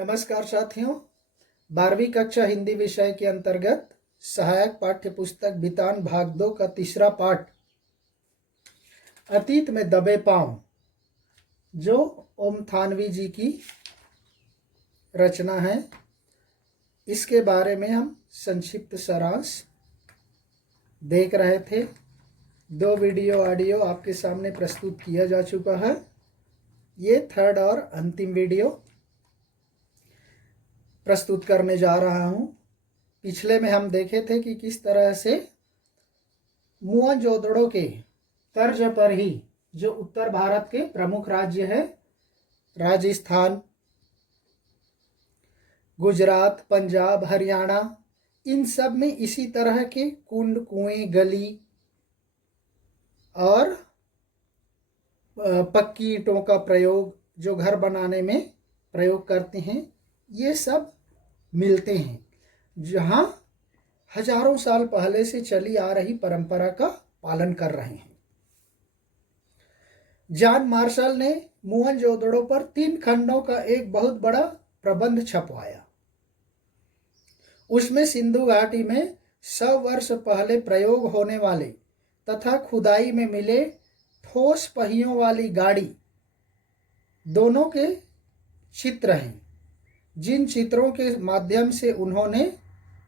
नमस्कार साथियों। 12वीं कक्षा हिंदी विषय के अंतर्गत सहायक पाठ्य पुस्तक बितान भाग 2 का तीसरा पाठ अतीत में दबे पांव, जो ओम थानवी जी की रचना है, इसके बारे में हम संक्षिप्त सारांश देख रहे थे। 2 वीडियो ऑडियो आपके सामने प्रस्तुत किया जा चुका है। ये थर्ड और अंतिम वीडियो प्रस्तुत करने जा रहा हूँ। पिछले में हम देखे थे कि किस तरह से मोहनजोदड़ो के तर्ज पर ही जो उत्तर भारत के प्रमुख राज्य है, राजस्थान, गुजरात, पंजाब, हरियाणा, इन सब में इसी तरह के कुंड, कुएं, गली और पक्की ईंटों का प्रयोग जो घर बनाने में प्रयोग करते हैं, ये सब मिलते हैं, जहाँ हजारों साल पहले से चली आ रही परंपरा का पालन कर रहे हैं। जॉन मार्शल ने मोहनजोदड़ो पर 3 खंडों का एक बहुत बड़ा प्रबंध छपवाया। उसमें सिंधु घाटी में 100 वर्ष पहले प्रयोग होने वाले तथा खुदाई में मिले ठोस पहियों वाली गाड़ी दोनों के चित्र हैं, जिन चित्रों के माध्यम से उन्होंने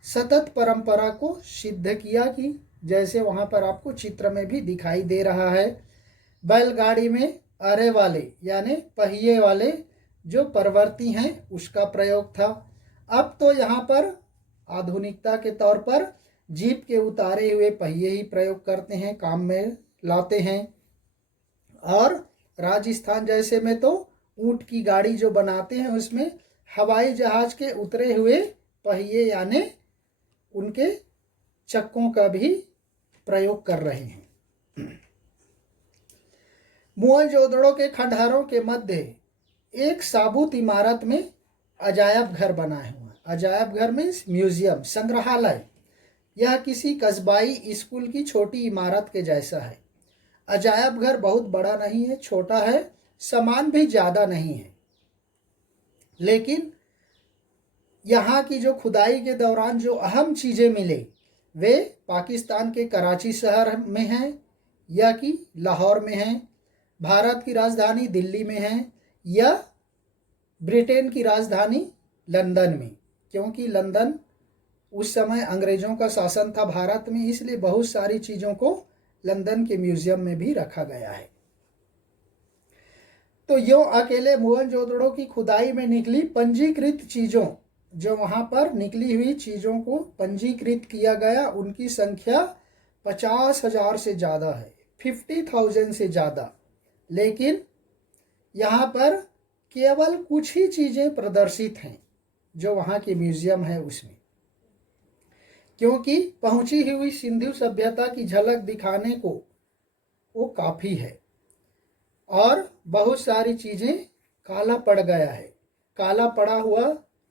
सतत परंपरा को सिद्ध किया कि जैसे वहाँ पर आपको चित्र में भी दिखाई दे रहा है, बैलगाड़ी में अरे वाले यानी पहिए वाले जो परवर्ती हैं उसका प्रयोग था। अब तो यहाँ पर आधुनिकता के तौर पर जीप के उतारे हुए पहिए ही प्रयोग करते हैं, काम में लाते हैं। और राजस्थान जैसे में तो ऊंट की गाड़ी जो बनाते हैं उसमें हवाई जहाज के उतरे हुए पहिए यानी उनके चक्कों का भी प्रयोग कर रहे हैं। मोहनजोदड़ो के खंडहरों के मध्य एक साबुत इमारत में अजायब घर बना हुआ। अजायब घर मीन्स म्यूजियम, संग्रहालय। यह किसी कस्बाई स्कूल की छोटी इमारत के जैसा है। अजायब घर बहुत बड़ा नहीं है, छोटा है, सामान भी ज़्यादा नहीं है, लेकिन यहाँ की जो खुदाई के दौरान जो अहम चीज़ें मिले वे पाकिस्तान के कराची शहर में हैं या कि लाहौर में हैं, भारत की राजधानी दिल्ली में है या ब्रिटेन की राजधानी लंदन में, क्योंकि लंदन उस समय अंग्रेज़ों का शासन था भारत में, इसलिए बहुत सारी चीज़ों को लंदन के म्यूज़ियम में भी रखा गया है। तो यूँ अकेले मोहनजोदड़ो की खुदाई में निकली पंजीकृत चीज़ों, जो वहाँ पर निकली हुई चीज़ों को पंजीकृत किया गया, उनकी संख्या 50,000 से ज़्यादा है, 50,000 से ज़्यादा। लेकिन यहाँ पर केवल कुछ ही चीज़ें प्रदर्शित हैं जो वहाँ के म्यूज़ियम है उसमें, क्योंकि पहुँची हुई सिंधु सभ्यता की झलक दिखाने को वो काफ़ी है। और बहुत सारी चीज़ें काला पड़ गया है। काला पड़ा हुआ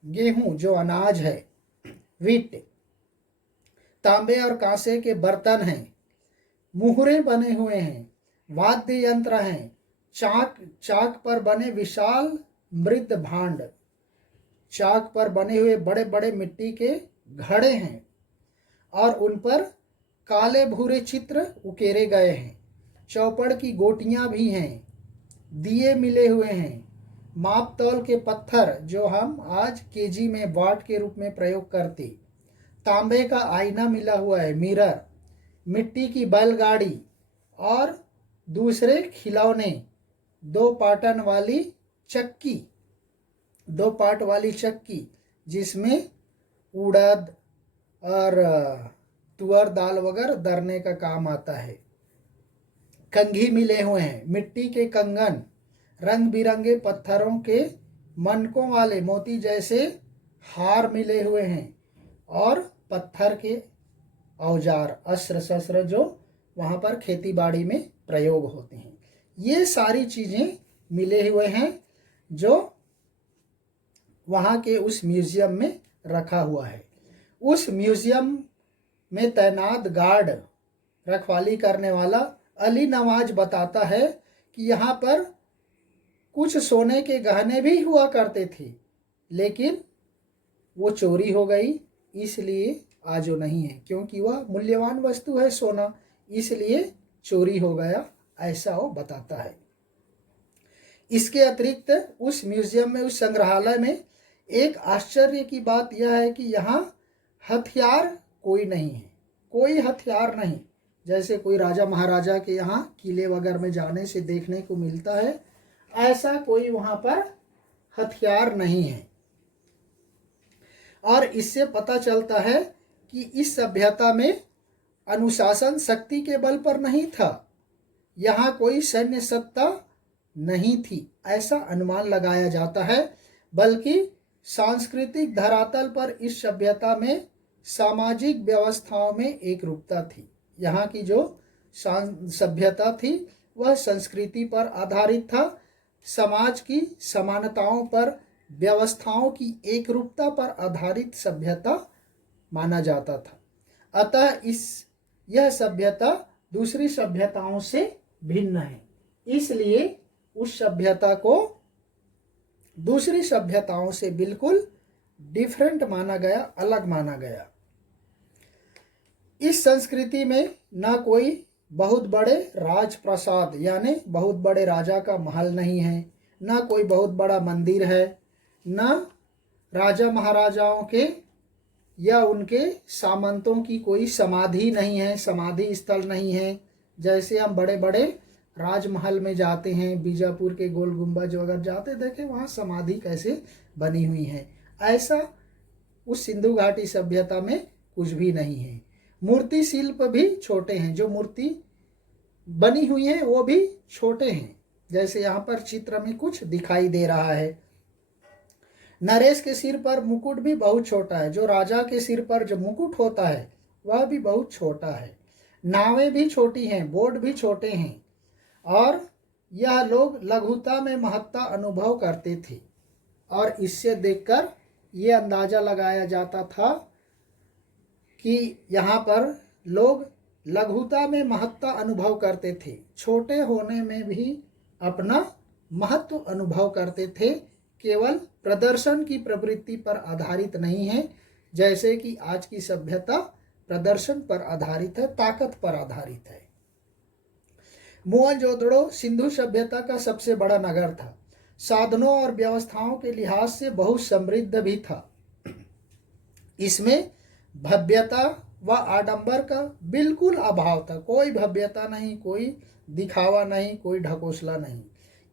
गेहूं जो अनाज है, व्हीट, तांबे और कांसे के बर्तन हैं, मुहरे बने हुए हैं, वाद्य यंत्र हैं, चाक पर बने विशाल मृद भांड, चाक पर बने हुए बड़े बड़े मिट्टी के घड़े हैं और उन पर काले भूरे चित्र उकेरे गए हैं। चौपड़ की गोटियां भी हैं, दिए मिले हुए हैं, माप तौल के पत्थर जो हम आज केजी में वाट के रूप में प्रयोग करते, तांबे का आईना मिला हुआ है, मिरर, मिट्टी की बैलगाड़ी और दूसरे खिलौने, 2 पाट वाली चक्की जिसमें उड़द और तुअर दाल वगैरह दरने का काम आता है, कंघी मिले हुए हैं, मिट्टी के कंगन, रंग बिरंगे पत्थरों के मनकों वाले मोती जैसे हार मिले हुए हैं और पत्थर के औजार, अस्त्र शस्त्र जो वहाँ पर खेती बाड़ी में प्रयोग होते हैं, ये सारी चीज़ें मिले हुए हैं जो वहाँ के उस म्यूज़ियम में रखा हुआ है। उस म्यूज़ियम में तैनात गार्ड, रखवाली करने वाला अली नवाज बताता है कि यहाँ पर कुछ सोने के गहने भी हुआ करते थे, लेकिन वो चोरी हो गई, इसलिए आज वो नहीं है, क्योंकि वह मूल्यवान वस्तु है सोना, इसलिए चोरी हो गया, ऐसा वो बताता है। इसके अतिरिक्त उस म्यूजियम में, उस संग्रहालय में एक आश्चर्य की बात यह है कि यहाँ हथियार कोई नहीं है, कोई हथियार नहीं। जैसे कोई राजा महाराजा के यहाँ किले वगैरह में जाने से देखने को मिलता है, ऐसा कोई वहाँ पर हथियार नहीं है। और इससे पता चलता है कि इस सभ्यता में अनुशासन शक्ति के बल पर नहीं था, यहाँ कोई सैन्य सत्ता नहीं थी, ऐसा अनुमान लगाया जाता है, बल्कि सांस्कृतिक धरातल पर इस सभ्यता में सामाजिक व्यवस्थाओं में एक रूपता थी। यहाँ की जो सभ्यता थी वह संस्कृति पर आधारित था, समाज की समानताओं पर, व्यवस्थाओं की एक रूपता पर आधारित सभ्यता माना जाता था। अतः यह सभ्यता दूसरी सभ्यताओं से भिन्न है, इसलिए उस सभ्यता को दूसरी सभ्यताओं से बिल्कुल डिफरेंट माना गया, अलग माना गया। इस संस्कृति में ना कोई बहुत बड़े राजप्रासाद यानी बहुत बड़े राजा का महल नहीं है, ना कोई बहुत बड़ा मंदिर है, ना राजा महाराजाओं के या उनके सामंतों की कोई समाधि नहीं है, समाधि स्थल नहीं है। जैसे हम बड़े बड़े राजमहल में जाते हैं, बीजापुर के गोल गुंबज अगर जाते देखें वहाँ समाधि कैसे बनी हुई है, ऐसा उस सिंधु घाटी सभ्यता में कुछ भी नहीं है। मूर्ति शिल्प भी छोटे हैं, जो मूर्ति बनी हुई है वो भी छोटे हैं, जैसे यहाँ पर चित्र में कुछ दिखाई दे रहा है। नरेश के सिर पर मुकुट भी बहुत छोटा है, जो राजा के सिर पर जो मुकुट होता है वह भी बहुत छोटा है। नावें भी छोटी हैं, बोट भी छोटे हैं, और यह लोग लघुता में महत्ता अनुभव करते थे। और इससे देखकर ये अंदाजा लगाया जाता था कि यहाँ पर लोग लघुता में महत्ता अनुभव करते थे, छोटे होने में भी अपना महत्व अनुभव करते थे, केवल प्रदर्शन की प्रवृत्ति पर आधारित नहीं है, जैसे कि आज की सभ्यता प्रदर्शन पर आधारित है, ताकत पर आधारित है। मोहनजोदड़ो सिंधु सभ्यता का सबसे बड़ा नगर था, साधनों और व्यवस्थाओं के लिहाज से बहुत समृद्ध भी था। इसमें भव्यता व आडंबर का बिल्कुल अभाव था, कोई भव्यता नहीं, कोई दिखावा नहीं, कोई ढकोसला नहीं।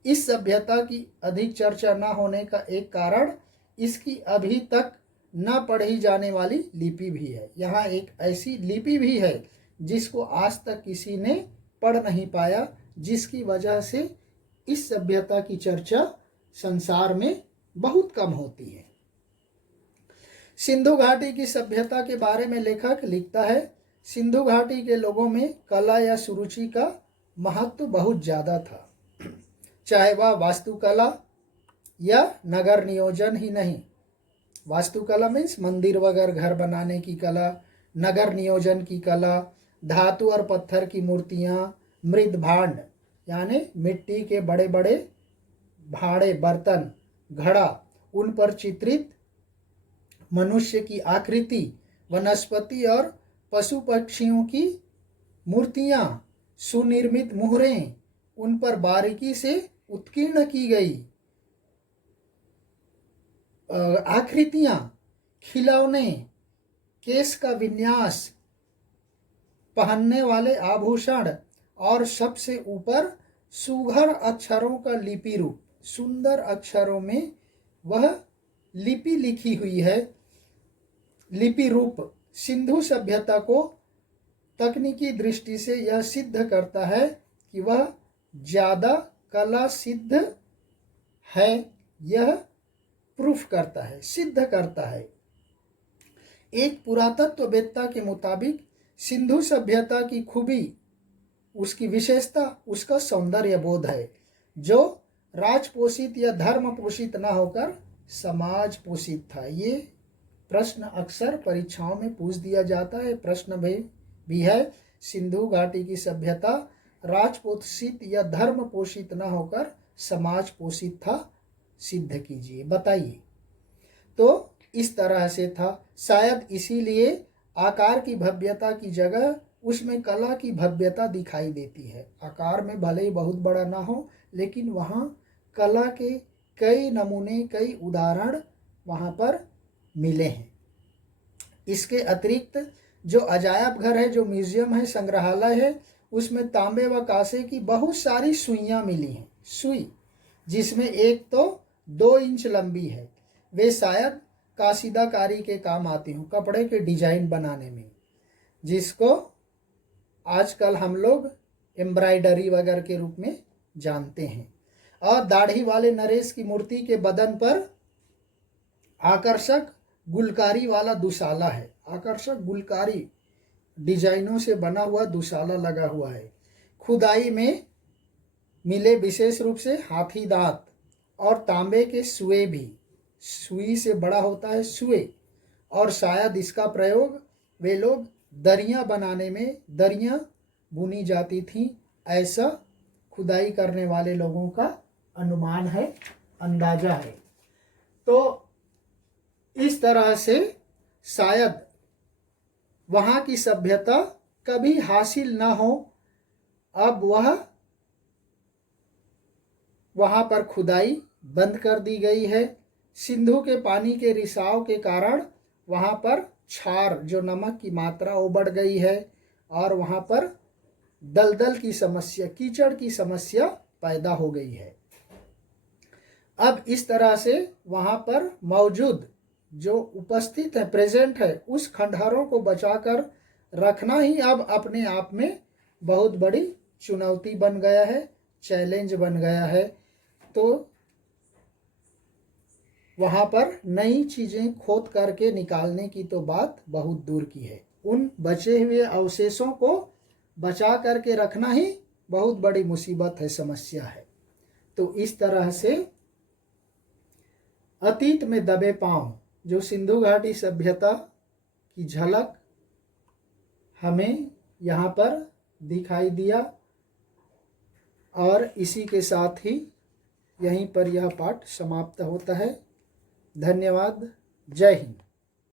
इस सभ्यता की अधिक चर्चा न होने का एक कारण इसकी अभी तक न पढ़ी जाने वाली लिपि भी है। यहाँ एक ऐसी लिपि भी है जिसको आज तक किसी ने पढ़ नहीं पाया, जिसकी वजह से इस सभ्यता की चर्चा संसार में बहुत कम होती है। सिंधु घाटी की सभ्यता के बारे में लेखक लिखता है, सिंधु घाटी के लोगों में कला या सुरुचि का महत्व बहुत ज़्यादा था, चाहे वह वास्तुकला या नगर नियोजन ही नहीं। वास्तुकला मीन्स मंदिर वगैरह घर बनाने की कला, नगर नियोजन की कला, धातु और पत्थर की मूर्तियाँ, मृद भांड यानी मिट्टी के बड़े बड़े भाड़े, बर्तन, घड़ा, उन पर चित्रित मनुष्य की आकृति, वनस्पति और पशु पक्षियों की मूर्तियाँ, सुनिर्मित मुहरें, उन पर बारीकी से उत्कीर्ण की गई आकृतियाँ, खिलौने, केश का विन्यास, पहनने वाले आभूषण और सबसे ऊपर सुघर अक्षरों का लिपि रूप, सुंदर अक्षरों में वह लिपि लिखी हुई है। लिपि रूप सिंधु सभ्यता को तकनीकी दृष्टि से यह सिद्ध करता है कि वह ज़्यादा कला सिद्ध है, यह प्रूफ करता है, सिद्ध करता है। एक पुरातत्ववेत्ता के मुताबिक सिंधु सभ्यता की खूबी, उसकी विशेषता उसका सौंदर्य बोध है, जो राजपोषित या धर्म पोषित न होकर समाज पोषित था। ये प्रश्न अक्सर परीक्षाओं में पूछ दिया जाता है, प्रश्न भी है, सिंधु घाटी की सभ्यता राजपोषित या धर्म पोषित न होकर समाज पोषित था, सिद्ध कीजिए, बताइए। तो इस तरह से था। शायद इसीलिए आकार की भव्यता की जगह उसमें कला की भव्यता दिखाई देती है। आकार में भले ही बहुत बड़ा ना हो, लेकिन वहाँ कला के कई नमूने, कई उदाहरण वहाँ पर मिले हैं। इसके अतिरिक्त जो अजायब घर है, जो म्यूजियम है, संग्रहालय है, उसमें तांबे व कांसे की बहुत सारी सुइयाँ मिली हैं। सुई जिसमें एक तो 2 इंच लंबी है, वे शायद काशीदाकारी के काम आती हूँ, कपड़े के डिजाइन बनाने में, जिसको आजकल हम लोग एम्ब्रॉयडरी वगैरह के रूप में जानते हैं। और दाढ़ी वाले नरेश की मूर्ति के बदन पर आकर्षक गुलकारी वाला दुशाला है। आकर्षक गुलकारी डिजाइनों से बना हुआ दुशाला लगा हुआ है। खुदाई में मिले विशेष रूप से हाथी दांत और तांबे के सुए भी, सुई से बड़ा होता है सुए, और शायद इसका प्रयोग वे लोग दरियां बनाने में, दरियां बुनी जाती थी, ऐसा खुदाई करने वाले लोगों का अनुमान है, अंदाजा है। तो इस तरह से शायद वहाँ की सभ्यता कभी हासिल न हो, अब वहाँ पर खुदाई बंद कर दी गई है। सिंधु के पानी के रिसाव के कारण वहाँ पर क्षार, जो नमक की मात्रा, वो बढ़ गई है और वहाँ पर दलदल की समस्या, कीचड़ की समस्या पैदा हो गई है। अब इस तरह से वहाँ पर मौजूद जो उपस्थित है, प्रेजेंट है, उस खंडहरों को बचाकर रखना ही अब अपने आप में बहुत बड़ी चुनौती बन गया है, चैलेंज बन गया है। तो वहाँ पर नई चीज़ें खोद करके निकालने की तो बात बहुत दूर की है, उन बचे हुए अवशेषों को बचा करके रखना ही बहुत बड़ी मुसीबत है, समस्या है। तो इस तरह से अतीत में दबे पांव जो सिंधु घाटी सभ्यता की झलक हमें यहाँ पर दिखाई दिया, और इसी के साथ ही यहीं पर यह पाठ समाप्त होता है। धन्यवाद। जय हिंद।